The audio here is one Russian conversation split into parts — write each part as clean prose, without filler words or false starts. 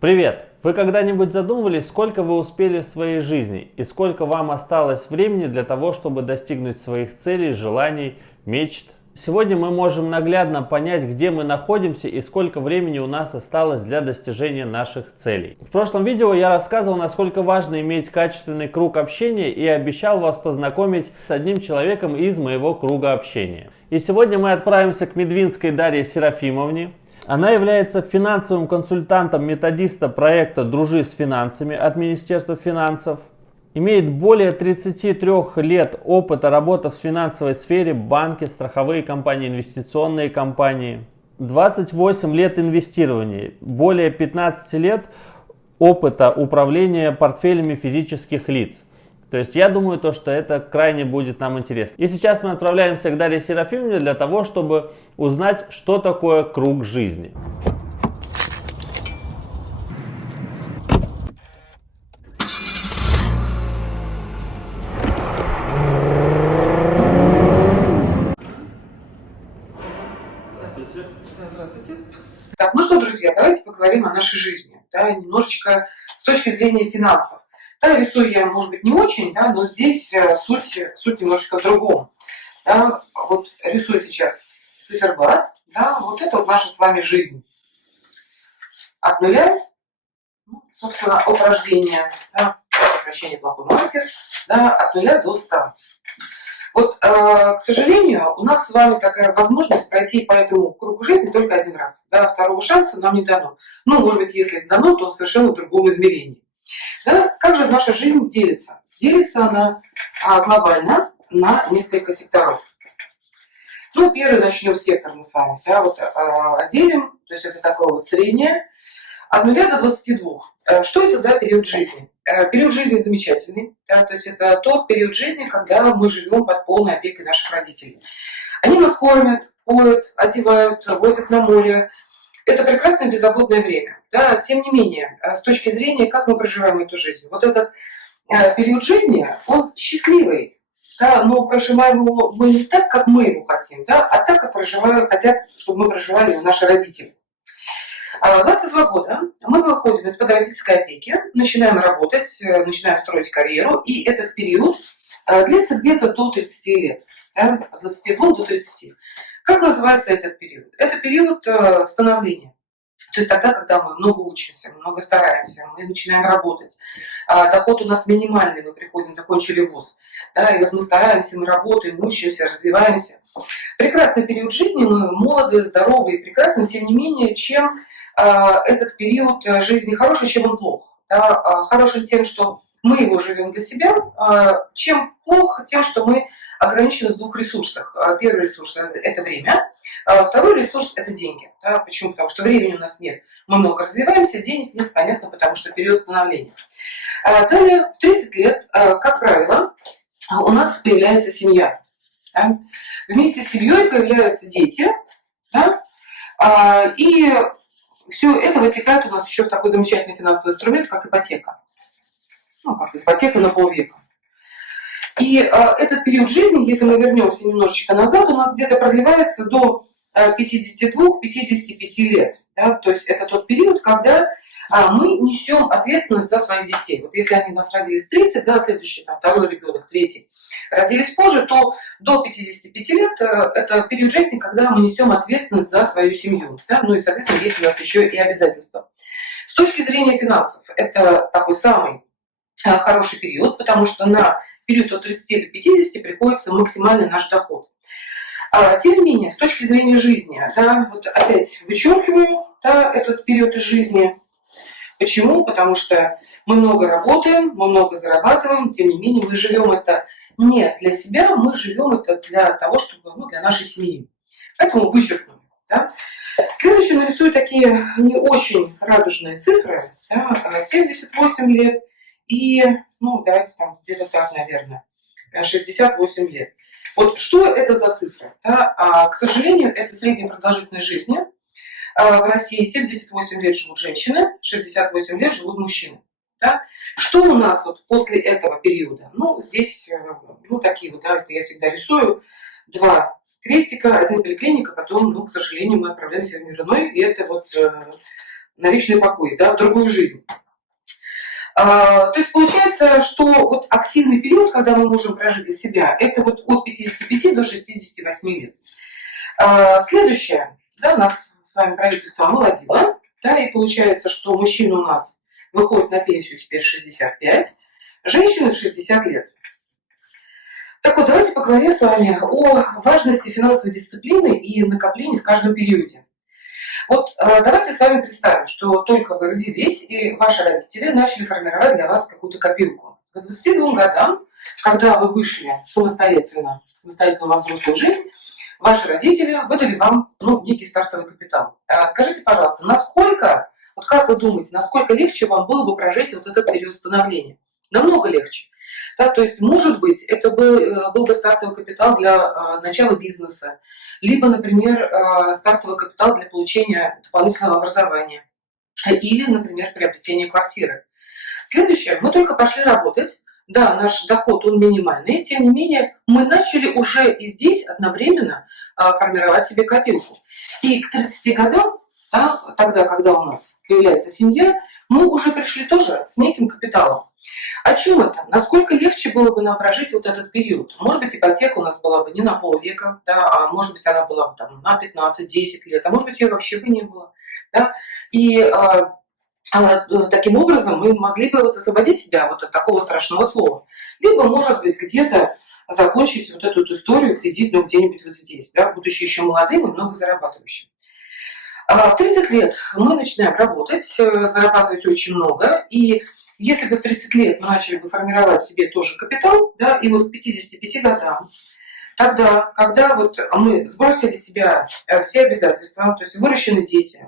Привет! Вы когда-нибудь задумывались, сколько вы успели в своей жизни и сколько вам осталось времени для того, чтобы достигнуть своих целей, желаний, мечт? Сегодня мы можем наглядно понять, где мы находимся и сколько времени у нас осталось для достижения наших целей. В прошлом видео я рассказывал, насколько важно иметь качественный круг общения и обещал вас познакомить с одним человеком из моего круга общения. И сегодня мы отправимся к Медвинской Дарье Серафимовне. Она является финансовым консультантом методиста проекта «Дружи с финансами» от Министерства финансов. Имеет более 33 лет опыта работы в финансовой сфере, банки, страховые компании, инвестиционные компании. 28 лет инвестирования, более 15 лет опыта управления портфелями физических лиц. То есть я думаю, что это крайне будет нам интересно. И сейчас мы отправляемся к Дарье Серафимовне для того, чтобы узнать, что такое круг жизни. Здравствуйте. Здравствуйте. Так, ну что, друзья, давайте поговорим о нашей жизни, да, немножечко с точки зрения финансов. Да, рисую я, может быть, не очень, да, но здесь суть немножечко в другом. Да, вот рисую сейчас циферблат, да, вот это вот наша с вами жизнь. От нуля, собственно, от рождения, да, прощения, плохой маркер, да, от нуля до 100. Вот, к сожалению, у нас с вами такая возможность пройти по этому кругу жизни только один раз. Да, второго шанса нам не дано. Ну, может быть, если дано, то в совершенно другом измерении. Да? Как же наша жизнь делится? Делится она глобально на несколько секторов. Ну, первый начнем сектор мы с вами. Да, вот, отделим, то есть это такое вот среднее, от 0 до 22. Что это за период жизни? Период жизни замечательный. Да, то есть это тот период жизни, когда мы живем под полной опекой наших родителей. Они нас кормят, поют, одевают, возят на море. Это прекрасное беззаботное время. Да? Тем не менее, с точки зрения, как мы проживаем эту жизнь. Вот этот период жизни, он счастливый, да? Но проживаем его мы не так, как мы его хотим, да? А так, как хотят, чтобы мы проживали наши родители. В 22 года мы выходим из-под родительской опеки, начинаем работать, начинаем строить карьеру, и этот период длится где-то до 30 лет, да? От 22 до 30. Как называется этот период? Это период становления. То есть тогда, когда мы много учимся, много стараемся, мы начинаем работать. Доход у нас минимальный, мы приходим, закончили вуз. Да, и вот мы стараемся, мы работаем, учимся, развиваемся. Прекрасный период жизни, мы молоды, здоровы и прекрасны, тем не менее, чем этот период жизни хороший, чем он плох. Да, хороший тем, что мы его живем для себя, чем плох тем, что мы ограничены в двух ресурсах. Первый ресурс – это время, второй ресурс – это деньги. Да, почему? Потому что времени у нас нет. Мы много развиваемся, денег нет, понятно, потому что период становления. Далее, в 30 лет, как правило, у нас появляется семья. Да? Вместе с семьей появляются дети, да? И все это вытекает у нас еще в такой замечательный финансовый инструмент, как ипотека. Ну, как ипотека на полвека. И этот период жизни, если мы вернемся немножечко назад, у нас где-то продлевается до 52-55 лет. Да? То есть это тот период, когда мы несем ответственность за своих детей. Вот если они у нас родились в 30, да, следующий, там, второй ребенок, третий, родились позже, то до 55 лет это период жизни, когда мы несем ответственность за свою семью. Да? Ну и, соответственно, есть у нас еще и обязательства. С точки зрения финансов, это такой самый хороший период, потому что на период от 30 до 50 приходится максимальный наш доход. Тем не менее, с точки зрения жизни, да, вот опять вычеркиваю, да, этот период из жизни. Почему? Потому что мы много работаем, мы много зарабатываем, тем не менее мы живем это не для себя, мы живем это для того, чтобы, для нашей семьи. Поэтому вычеркнули. Да. Следующее нарисую такие не очень радужные цифры. Да, 78 лет и, давайте там где-то так, наверное, 68 лет. Вот что это за цифра? Да? К сожалению, это средняя продолжительность жизни. В России 78 лет живут женщины, 68 лет живут мужчины. Да? Что у нас вот после этого периода? Здесь, такие вот, да, это я всегда рисую. 2 крестика, 1 поликлиника, потом, к сожалению, мы отправляемся в мир иной, и это вот на вечный покой, да, в другую жизнь. То есть получается, что вот активный период, когда мы можем прожить для себя, это вот от 55 до 68 лет. Следующее, да, нас с вами правительство омолодило, да, и получается, что мужчина у нас выходит на пенсию теперь 65, женщины в 60 лет. Так вот, давайте поговорим с вами о важности финансовой дисциплины и накоплений в каждом периоде. Вот давайте с вами представим, что только вы родились, и ваши родители начали формировать для вас какую-то копилку. К 22 годам, когда вы вышли самостоятельно во взрослую жизнь, ваши родители выдали вам некий стартовый капитал. Скажите, пожалуйста, насколько, вот как вы думаете, насколько легче вам было бы прожить вот этот период становления? Намного легче. Да, то есть, может быть, это был бы стартовый капитал для начала бизнеса, либо, например, стартовый капитал для получения дополнительного образования, или, например, приобретения квартиры. Следующее, мы только пошли работать, да, наш доход, он минимальный, тем не менее, мы начали уже и здесь одновременно формировать себе копилку. И к 30 годам, да, тогда, когда у нас появляется семья, мы уже пришли тоже с неким капиталом. О чем это? Насколько легче было бы нам прожить вот этот период? Может быть, ипотека у нас была бы не на полвека, да, а может быть, она была бы там, на 15-10 лет, а может быть, ее вообще бы не было. Да? И таким образом мы могли бы освободить себя от такого страшного слова. Либо, может быть, где-то закончить вот эту историю кредитную где-нибудь вот здесь, да, будучи еще молодым и много зарабатывающим. В 30 лет мы начинаем работать, зарабатывать очень много, и если бы в 30 лет мы начали бы формировать себе тоже капитал, да, и вот к 55 годам, тогда, когда вот мы сбросили с себя все обязательства, то есть выращены дети,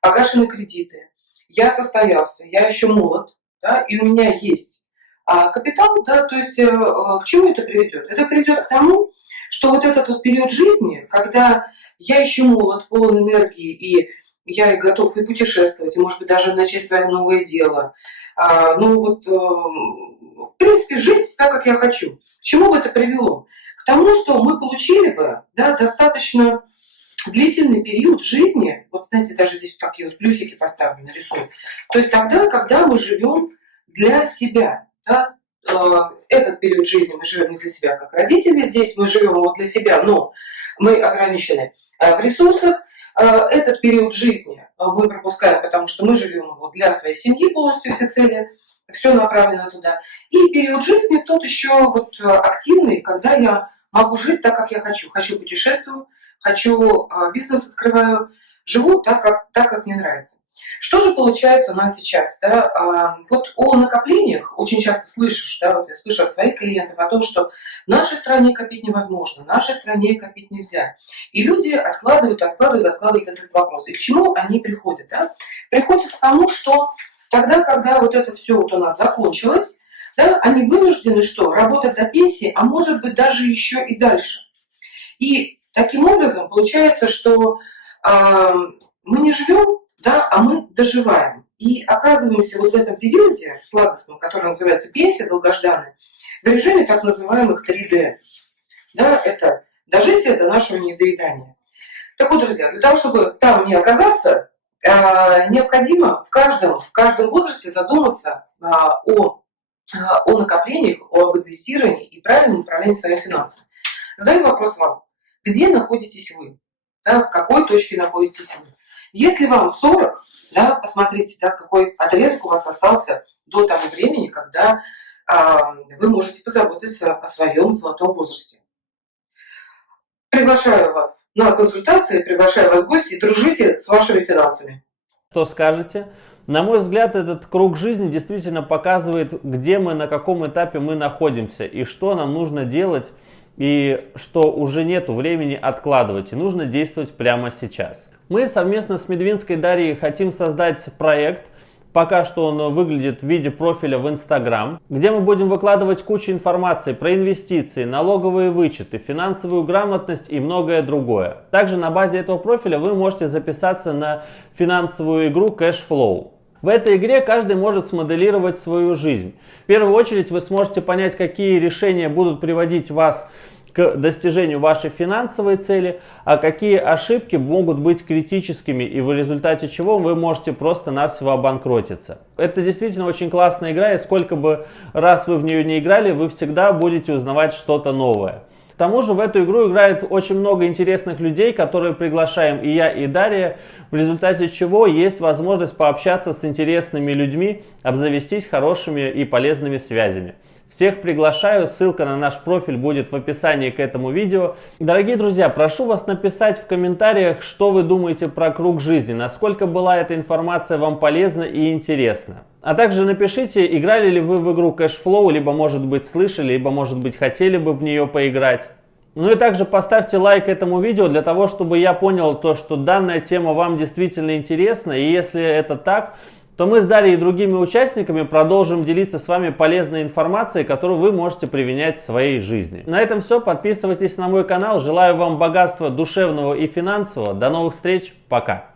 погашены кредиты, я состоялся, я еще молод, да, и у меня есть капитал, да, то есть к чему это приведет? Это приведет к тому, что вот этот вот период жизни, когда я еще молод, полон энергии, и я готов и путешествовать, и, может быть, даже начать свое новое дело, в принципе, жить так, как я хочу. К чему бы это привело? К тому, что мы получили бы, да, достаточно длительный период жизни, вот знаете, даже здесь вот такие вот плюсики поставлены, нарисую. То есть тогда, когда мы живем для себя, да, этот период жизни мы живем не для себя, как родители, здесь мы живем вот для себя, но мы ограничены в ресурсах. Этот период жизни мы пропускаем, потому что мы живем вот для своей семьи полностью, все цели, все направлено туда. И период жизни тот еще вот активный, когда я могу жить так, как я хочу. Хочу путешествую, хочу бизнес открываю, живу так, как мне нравится. Что же получается у нас сейчас? Да? Вот о накоплениях очень часто слышишь, да, вот я слышу от своих клиентов о том, что в нашей стране копить невозможно, в нашей стране копить нельзя. И люди откладывают этот вопрос. И к чему они приходят? Да? Приходят к тому, что тогда, когда вот это все вот у нас закончилось, да, они вынуждены что? Работать до пенсии, а может быть даже еще и дальше. И таким образом получается, что мы не живем, да, а мы доживаем. И оказываемся вот в этом периоде сладостном, который называется пенсия долгожданная, в режиме так называемых 3D. Да, это дожитие до нашего недоедания. Так вот, друзья, для того, чтобы там не оказаться, необходимо в каждом возрасте задуматься о накоплениях, об инвестировании и правильном управлении своими финансами. Задаю вопрос вам. Где находитесь вы? Да, в какой точке находитесь вы? Если вам 40, да, посмотрите, да, какой отрезок у вас остался до того времени, когда вы можете позаботиться о своем золотом возрасте. Приглашаю вас на консультации, приглашаю вас в гости, дружите с вашими финансами. Что скажете? На мой взгляд, этот круг жизни действительно показывает, где мы, на каком этапе мы находимся и что нам нужно делать, и что уже нету времени откладывать, и нужно действовать прямо сейчас. Мы совместно с Медвинской Дарьей хотим создать проект. Пока что он выглядит в виде профиля в Instagram, где мы будем выкладывать кучу информации про инвестиции, налоговые вычеты, финансовую грамотность и многое другое. Также на базе этого профиля вы можете записаться на финансовую игру Cash Flow. В этой игре каждый может смоделировать свою жизнь. В первую очередь вы сможете понять, какие решения будут приводить вас к достижению вашей финансовой цели, а какие ошибки могут быть критическими и в результате чего вы можете просто-навсего обанкротиться. Это действительно очень классная игра, и сколько бы раз вы в нее не играли, вы всегда будете узнавать что-то новое. К тому же в эту игру играет очень много интересных людей, которые приглашаем и я, и Дарья, в результате чего есть возможность пообщаться с интересными людьми, обзавестись хорошими и полезными связями. Всех приглашаю, ссылка на наш профиль будет в описании к этому видео. Дорогие друзья, прошу вас написать в комментариях, что вы думаете про круг жизни, насколько была эта информация вам полезна и интересна. А также напишите, играли ли вы в игру Cashflow, либо может быть слышали, либо может быть хотели бы в нее поиграть. Ну и также поставьте лайк этому видео для того, чтобы я понял то, что данная тема вам действительно интересна, и если это так, то мы с Дарьей и другими участниками продолжим делиться с вами полезной информацией, которую вы можете применять в своей жизни. На этом все. Подписывайтесь на мой канал. Желаю вам богатства душевного и финансового. До новых встреч. Пока.